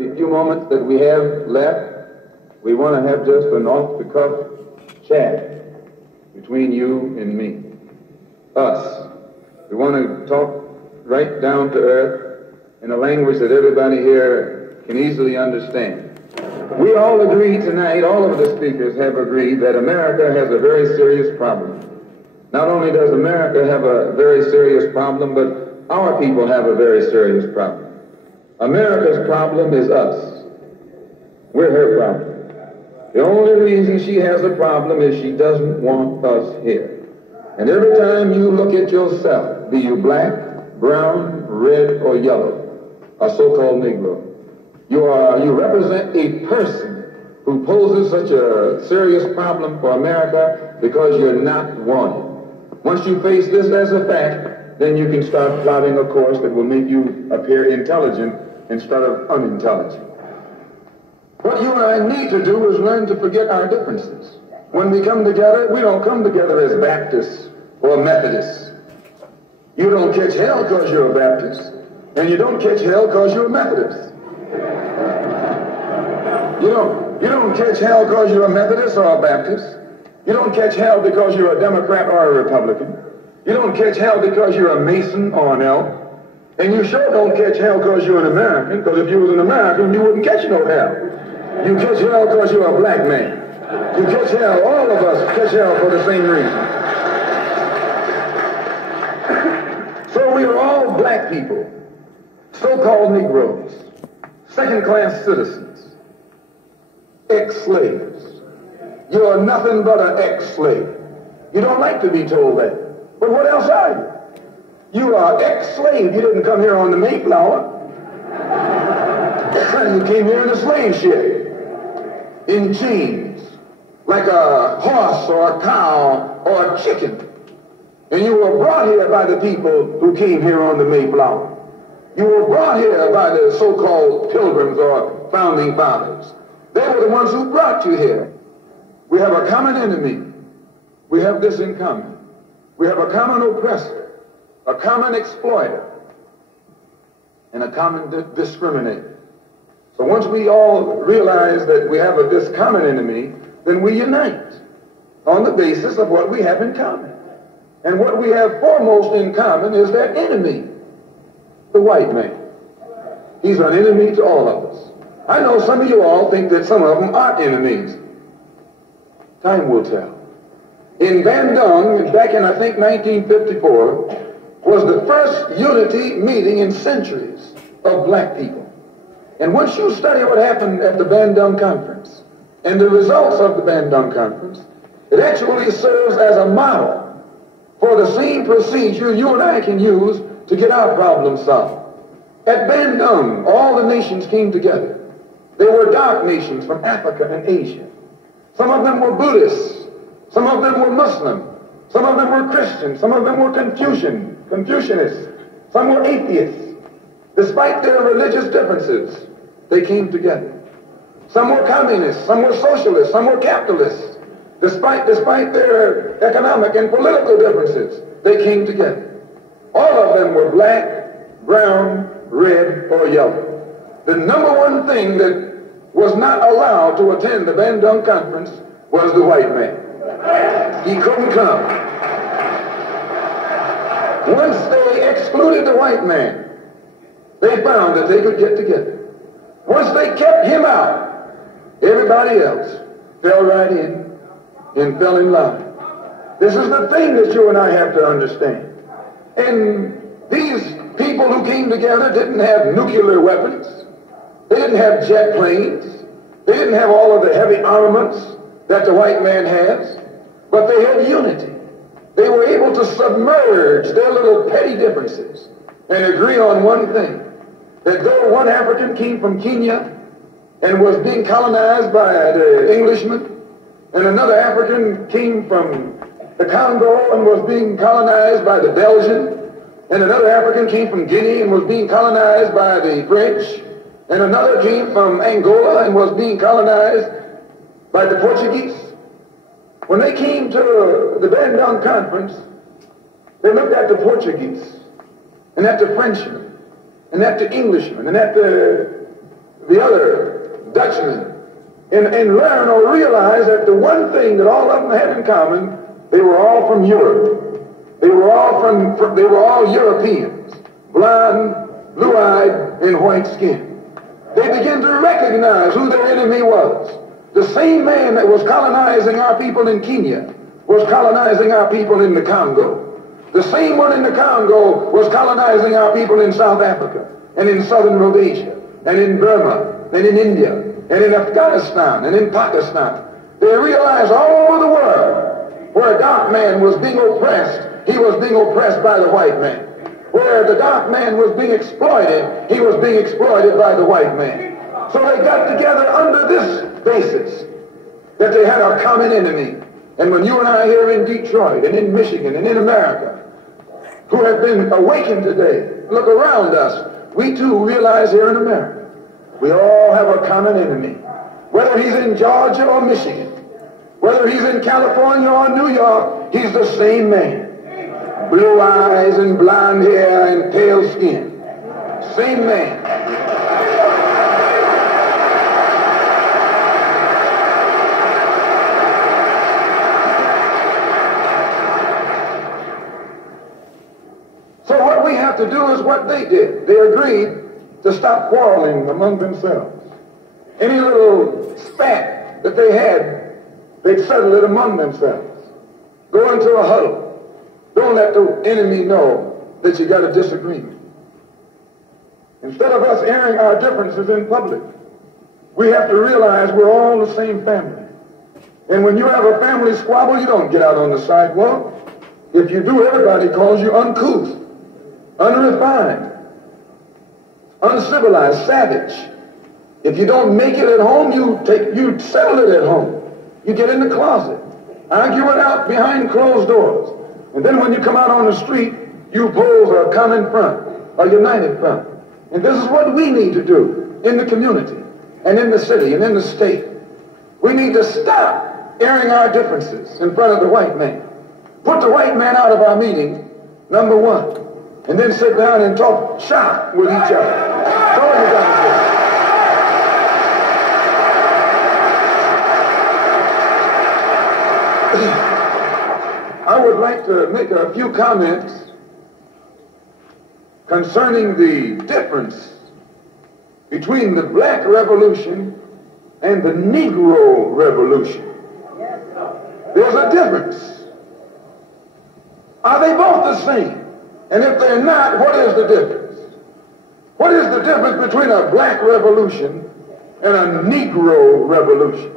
The few moments that we have left, we want to have just an off-the-cuff chat between you and me. Us. We want to talk right down to earth in a language that everybody here can easily understand. We all agree tonight, all of the speakers have agreed that America has a very serious problem. Not only does America have a very serious problem, but our people have a very serious problem. America's problem is us. We're her problem. The only reason she has a problem is she doesn't want us here. And every time you look at yourself, be you black, brown, red, or yellow, a so-called Negro, you represent a person who poses such a serious problem for America because you're not wanted. Once you face this as a fact, then you can start plotting a course that will make you appear intelligent instead of unintelligent. What you and I need to do is learn to forget our differences. When we come together, we don't come together as Baptists or Methodists. You don't catch hell because you're a Baptist, and you don't catch hell because you're a Methodist. You don't catch hell because you're a Methodist or a Baptist. You don't catch hell because you're a Democrat or a Republican. You don't catch hell because you're a Mason or an Elk. And you sure don't catch hell because you're an American, because if you was an American, you wouldn't catch no hell. You catch hell because you're a black man. You catch hell, all of us catch hell for the same reason. So we are all black people, so-called Negroes, second-class citizens, ex-slaves. You're nothing but an ex-slave. You don't like to be told that. But what else are you? You are ex-slave. You didn't come here on the Mayflower. You came here in a slave ship, in chains, like a horse or a cow or a chicken. And you were brought here by the people who came here on the Mayflower. You were brought here by the so-called pilgrims or founding fathers. They were the ones who brought you here. We have a common enemy. We have this in common. We have a common oppressor, a common exploiter, and a common discriminator. So once we all realize that we have this common enemy, then we unite on the basis of what we have in common. And what we have foremost in common is that enemy, the white man. He's an enemy to all of us. I know some of you all think that some of them aren't enemies. Time will tell. In Bandung, back in, I think, 1954, was the first unity meeting in centuries of black people. And once you study what happened at the Bandung Conference and the results of the Bandung Conference, it actually serves as a model for the same procedure you and I can use to get our problem solved. At Bandung, all the nations came together. They were dark nations from Africa and Asia. Some of them were Buddhists. Some of them were Muslim. Some of them were Christian. Some of them were Confucianists. Some were atheists. Despite their religious differences, they came together. Some were communists. Some were socialists. Some were capitalists. Despite their economic and political differences, they came together. All of them were black, brown, red, or yellow. The number one thing that was not allowed to attend the Bandung Conference was the white man. He couldn't come. Once they excluded the white man, they found that they could get together. Once they kept him out, everybody else fell right in and fell in line. This is the thing that you and I have to understand. And these people who came together didn't have nuclear weapons. They didn't have jet planes. They didn't have all of the heavy armaments that the white man has, but they had unity. They were able to submerge their little petty differences and agree on one thing, that though one African came from Kenya and was being colonized by the Englishmen, and another African came from the Congo and was being colonized by the Belgian, and another African came from Guinea and was being colonized by the French, and another came from Angola and was being colonized by the Portuguese. When they came to the Bandung Conference, they looked at the Portuguese and at the Frenchmen and at the Englishmen and at the the other Dutchman, and learn or realize that the one thing that all of them had in common, they were all from Europe. They were all Europeans, blonde, blue-eyed, and white skin. They began to recognize who their enemy was. The same man that was colonizing our people in Kenya was colonizing our people in the Congo. The same one in the Congo was colonizing our people in South Africa and in southern Rhodesia and in Burma and in India and in Afghanistan and in Pakistan. They realized all over the world where a dark man was being oppressed, he was being oppressed by the white man. Where the dark man was being exploited, he was being exploited by the white man. So they got together under this basis that they had a common enemy. And when you and I here in Detroit and in Michigan and in America, who have been awakened today, look around us, we too realize here in America, we all have a common enemy. Whether he's in Georgia or Michigan, whether he's in California or New York, he's the same man. Blue eyes and blonde hair and pale skin. Same man. So what we have to do is what they did. They agreed to stop quarreling among themselves. Any little spat that they had, they'd settle it among themselves. Go into a huddle. Don't let the enemy know that you got a disagreement. Instead of us airing our differences in public, we have to realize we're all the same family. And when you have a family squabble, you don't get out on the sidewalk. If you do, everybody calls you uncouth, unrefined, uncivilized, savage. If you don't make it at home, you settle it at home. You get in the closet, argue it out behind closed doors. And then when you come out on the street, you pose a common front, a united front. And this is what we need to do in the community and in the city and in the state. We need to stop airing our differences in front of the white man. Put the white man out of our meeting, number one. And then sit down and talk shop with each other. That's all you got to do. I would like to make a few comments concerning the difference between the Black Revolution and the Negro Revolution. There's a difference. Are they both the same? And if they're not, what is the difference? What is the difference between a Black Revolution and a Negro Revolution?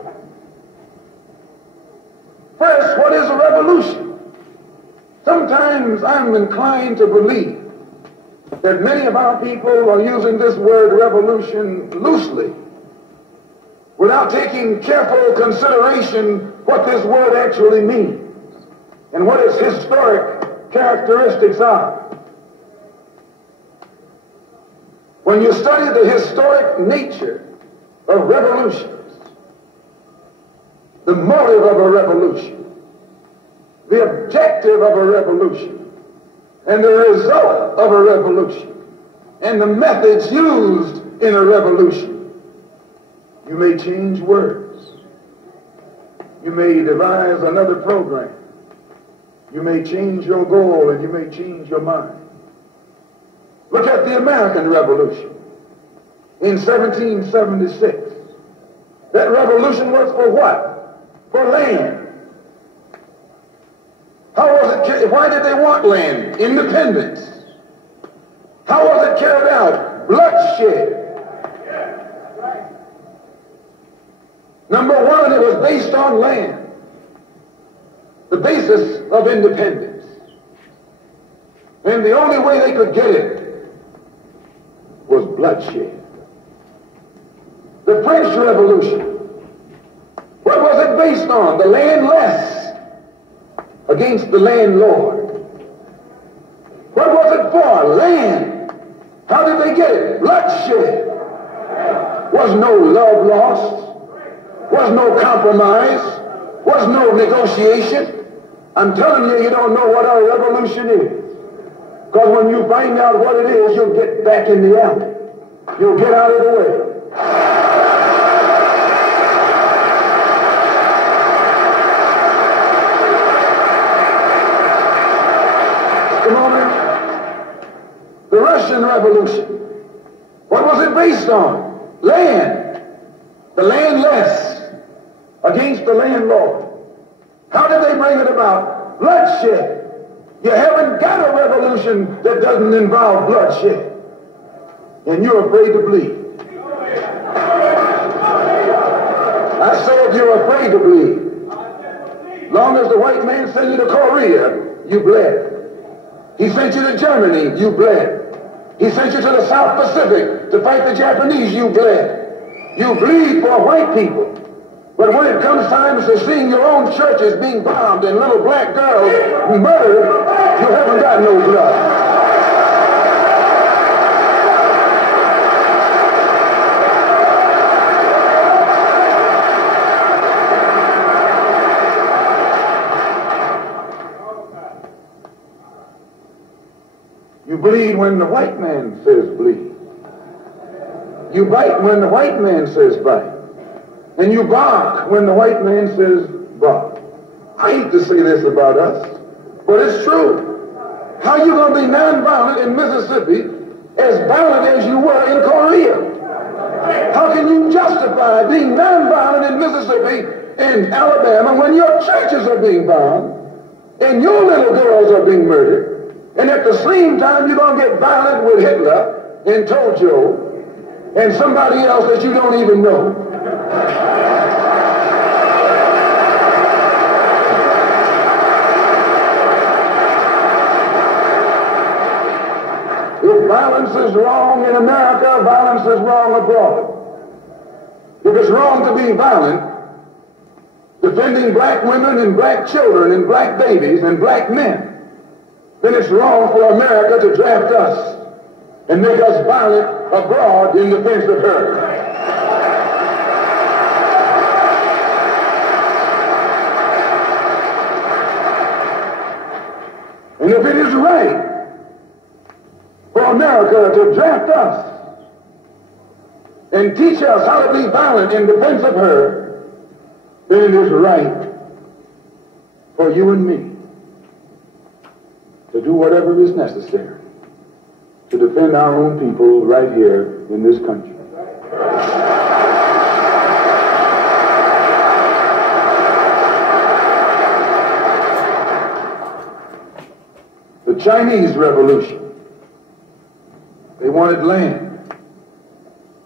First, what is a revolution? Sometimes I'm inclined to believe that many of our people are using this word revolution loosely, without taking careful consideration what this word actually means and what its historic characteristics are. When you study the historic nature of revolutions, the motive of a revolution, the objective of a revolution, and the result of a revolution, and the methods used in a revolution, you may change words. You may devise another program. You may change your goal and you may change your mind. Look at the American Revolution in 1776. That revolution was for what? For land. How was it? Why did they want land? Independence. How was it carried out? Bloodshed. Number one, it was based on land. The basis of independence. And the only way they could get it was bloodshed. The French Revolution. What was it based on? The landless against the landlord. What was it for? Land. How did they get it? Bloodshed. Was no love lost. Was no compromise. Was no negotiation. I'm telling you, you don't know what our revolution is. Because when you find out what it is, you'll get back in the alley. You'll get out of the way. The moment, the Russian Revolution, what was it based on? Land. The landless against the landlord. How did they bring it about? Bloodshed. You haven't got a revolution that doesn't involve bloodshed. And you're afraid to bleed. I say if you're afraid to bleed, long as the white man sent you to Korea, you bled. He sent you to Germany, you bled. He sent you to the South Pacific to fight the Japanese, you bled. You bleed for white people. But when it comes time to seeing your own churches being bombed and little black girls murdered, you haven't got no blood. You bleed when the white man says bleed. You bite when the white man says bite. And you bark when the white man says bark. I hate to say this about us, but it's true. How are you going to be nonviolent in Mississippi as violent as you were in Korea? How can you justify being nonviolent in Mississippi and Alabama when your churches are being bombed and your little girls are being murdered? And at the same time, you're going to get violent with Hitler and Tojo and somebody else that you don't even know. If violence is wrong in America, violence is wrong abroad. If it's wrong to be violent, defending black women and black children and black babies and black men, then it's wrong for America to draft us and make us violent abroad in defense of her. And if it is right for America to draft us and teach us how to be violent in defense of her, then it is right for you and me to do whatever is necessary to defend our own people right here in this country. The Chinese Revolution, they wanted land.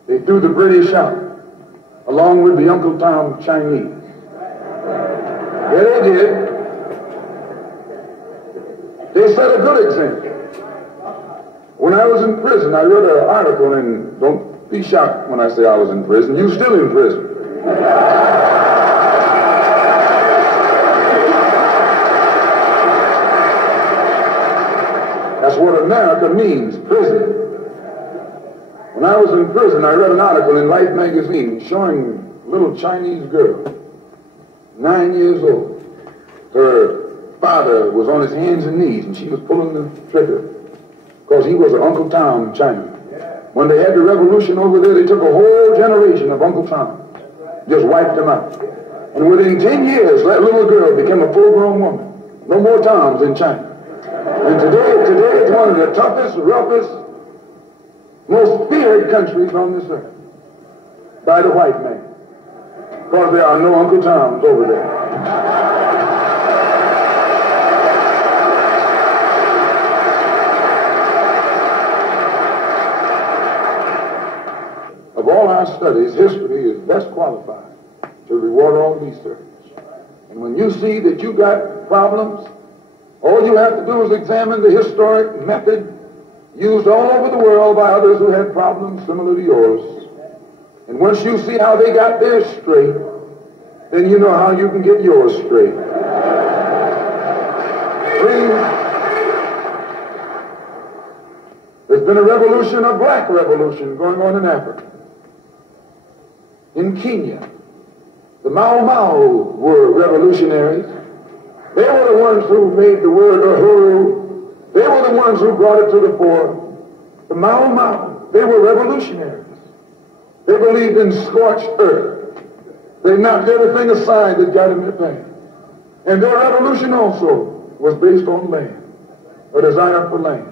They threw the British out, along with the Uncle Tom Chinese. Yeah, they did. They set a good example. When I was in prison, I read an article, and don't be shocked when I say I was in prison. You're still in prison. That's what America means, prison. When I was in prison, I read an article in Life magazine showing a little Chinese girl, 9 years old. Her father was on his hands and knees, and she was pulling the trigger because he was an Uncle Tom in China. When they had the revolution over there, they took a whole generation of Uncle Tom, just wiped them out. And within 10 years, that little girl became a full-grown woman. No more Toms in China. And today it's one of the toughest, roughest, most feared countries on this earth by the white man, because there are no Uncle Toms over there. Of all our studies, history is best qualified to reward all research. And when you see that you got problems, all you have to do is examine the historic method used all over the world by others who had problems similar to yours. And once you see how they got theirs straight, then you know how you can get yours straight. There's been a revolution, a black revolution, going on in Africa. In Kenya, the Mau Mau were revolutionaries. They were the ones who made the word uhuru. They were the ones who brought it to the fore. The Mau Mau, they were revolutionaries. They believed in scorched earth. They knocked everything aside that got in their path. And their revolution also was based on land, a desire for land.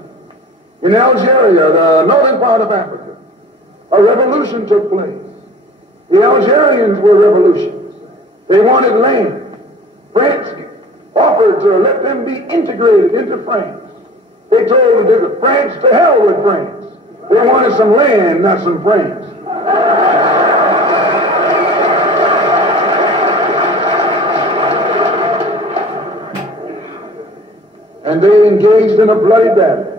In Algeria, the northern part of Africa, a revolution took place. The Algerians were revolutionists. They wanted land. France offered to let them be integrated into France. They told France to hell with France. They wanted some land, not some France. And they engaged in a bloody battle.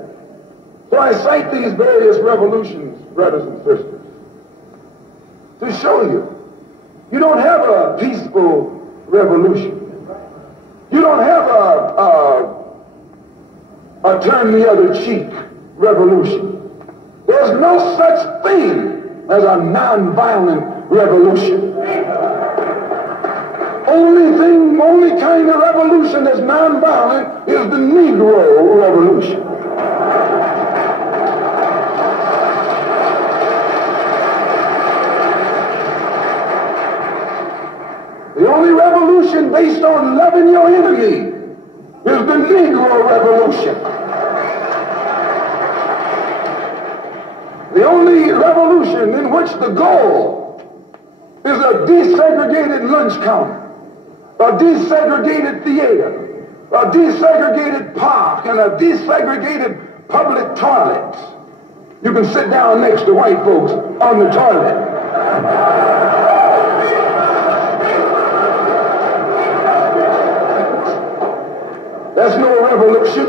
So I cite these various revolutions, brothers and sisters, to show you, you don't have a peaceful revolution. You don't have a turn the other cheek revolution. There's no such thing as a non-violent revolution. Only kind of revolution that's non-violent is the Negro Revolution. The only revolution based on loving your enemy is the Negro Revolution. The only revolution in which the goal is a desegregated lunch counter, a desegregated theater, a desegregated park, and a desegregated public toilet. You can sit down next to white folks on the toilet. That's no revolution.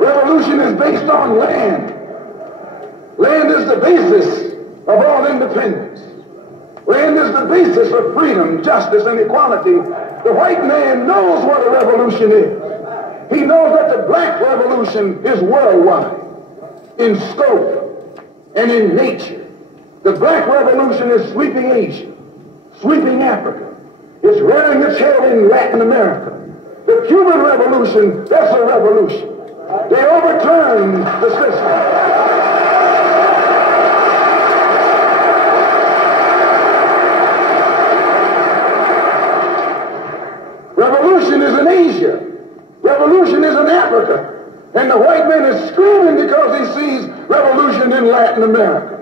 Revolution is based on land. Land is the basis of all independence. Land is the basis of freedom, justice, and equality. The white man knows what a revolution is. He knows that the black revolution is worldwide, in scope and in nature. The black revolution is sweeping Asia, sweeping Africa. It's rearing its head in Latin America. The Cuban Revolution, that's a revolution. They overturned the system. Revolution is in Asia. Revolution is in Africa. And the white man is screaming because he sees revolution in Latin America.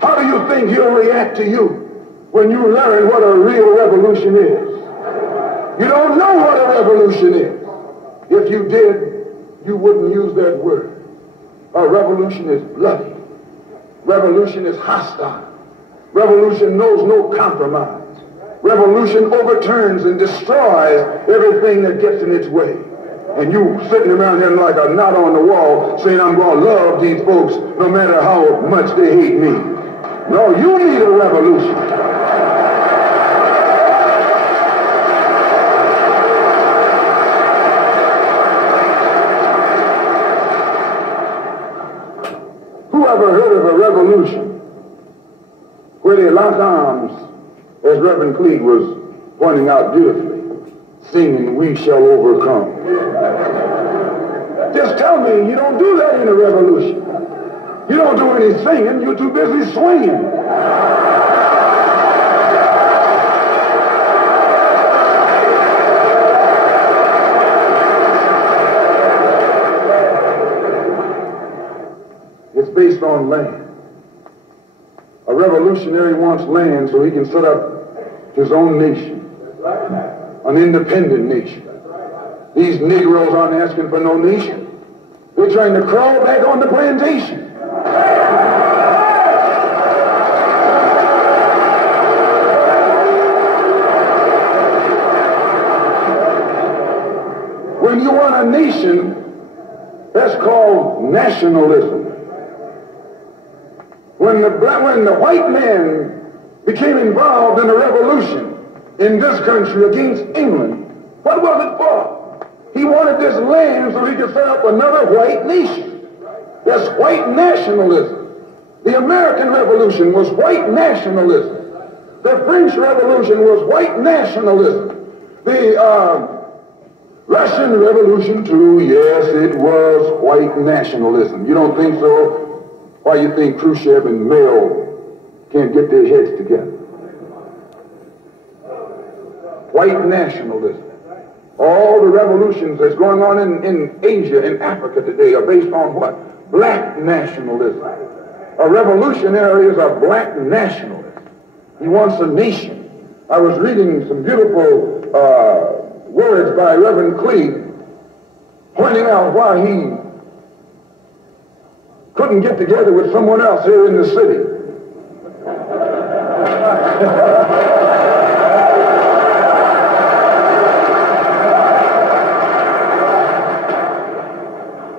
How do you think he'll react to you when you learn what a real revolution is? You don't know what a revolution is. If you did, you wouldn't use that word. A revolution is bloody. Revolution is hostile. Revolution knows no compromise. Revolution overturns and destroys everything that gets in its way. And you sitting around here like a knot on the wall saying, I'm going to love these folks no matter how much they hate me. No, you need a revolution. Who ever heard of a revolution where they lock arms, as Reverend Cleage was pointing out beautifully, singing, "We shall overcome"? Just tell me you don't do that in a revolution. You don't do any singing, you're too busy swinging. It's based on land. A revolutionary wants land so he can set up his own nation, an independent nation. These Negroes aren't asking for no nation. They're trying to crawl back on the plantation. When you want a nation, that's called nationalism. When the white man became involved in a revolution in this country against England, what was it for? He wanted this land so he could set up another white nation. That's white nationalism. The American Revolution was white nationalism. The French Revolution was white nationalism. The Russian Revolution, too, yes, it was white nationalism. You don't think so? Why you think Khrushchev and Mao can't get their heads together. White nationalism. All the revolutions that's going on in Asia, in Africa today are based on what? Black nationalism. A revolutionary is a black nationalist. He wants a nation. I was reading some beautiful words by Reverend Cleave pointing out why he couldn't get together with someone else here in the city.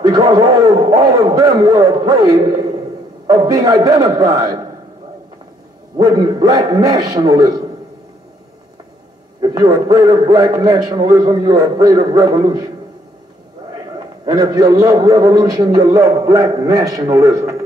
Because all of them were afraid of being identified with black nationalism. If you're afraid of black nationalism, you're afraid of revolution. And if you love revolution, you love black nationalism.